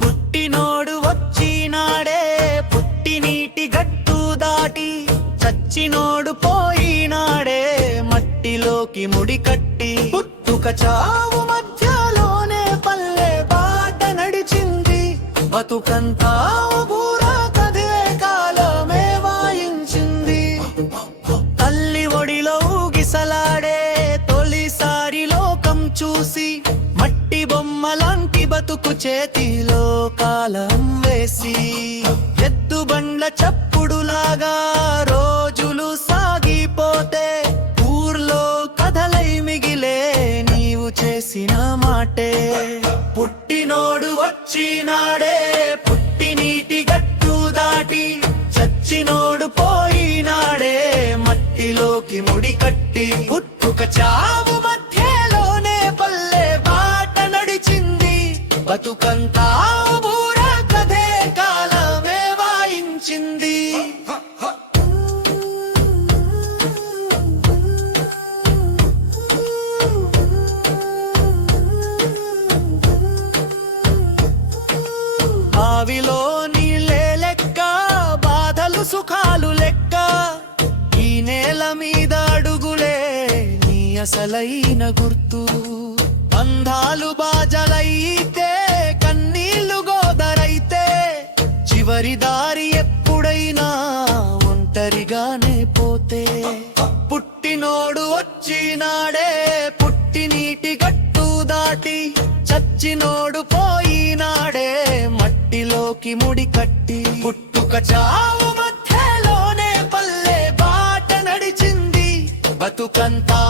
పుట్టినోడు వచ్చినాడే పుట్టినీటి గట్టు దాటి చచ్చినోడు పోయినాడే మట్టిలోకి ముడి కట్టి. పుట్టుక చావు మధ్యలోనే పల్లె బాట నడిచింది. బతుకంతా మట్టి బతుకు చేతిలో కాలం వేసి ఎద్దు బండ్ల చప్పుడులాగా రోజులు సాగిపోతే ఊర్లో కథలై మిగిలే నీవు చేసిన మాటే. పుట్టినోడు వచ్చినాడే పుట్టి నీటి గట్టు దాటి చచ్చినోడు పోయినాడే మట్టిలోకి ముడి కట్టి పుట్టుక చావు బతుకంతా బూర కథే కాలమే వాయించింది. ఆవిలో నీళ్ళే లెక్క బాధలు సుఖాలు లెక్క. ఈ నేల మీద అడుగులే నీ అసలైన గుర్తు. బంధాలు బాజా చివరి దారి ఎప్పుడైనా ఒంటరిగానే పోతే. పుట్టినోడు వచ్చినాడే పుట్టి నీటి గట్టు దాటి. చచ్చినోడు పోయినాడే మట్టిలోకి ముడి కట్టి. పుట్టుక చావు మధ్యలోనే పల్లె బాట నడిచింది. బతుకంతా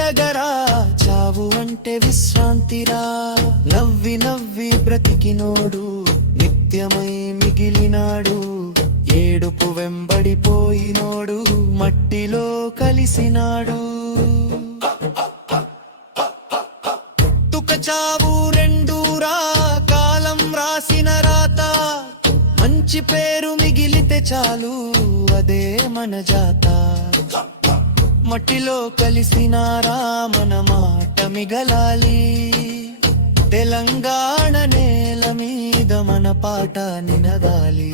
పండగరా చావు అంటే విశ్రాంతిరా? నవ్వి నవ్వి బ్రతికినోడు నిత్యమై మిగిలినాడు. ఏడుపు వెంబడిపోయినోడు మట్టిలో కలిసినాడు. తుక చావు రెండూరా కాలం రాసిన రాత. మంచి పేరు మిగిలితే చాలు అదే మన జాతా. మట్టిలో కలిసినారా మన మాట మిగలాలి. తెలంగాణ నేల మీద మన పాట నినదాలి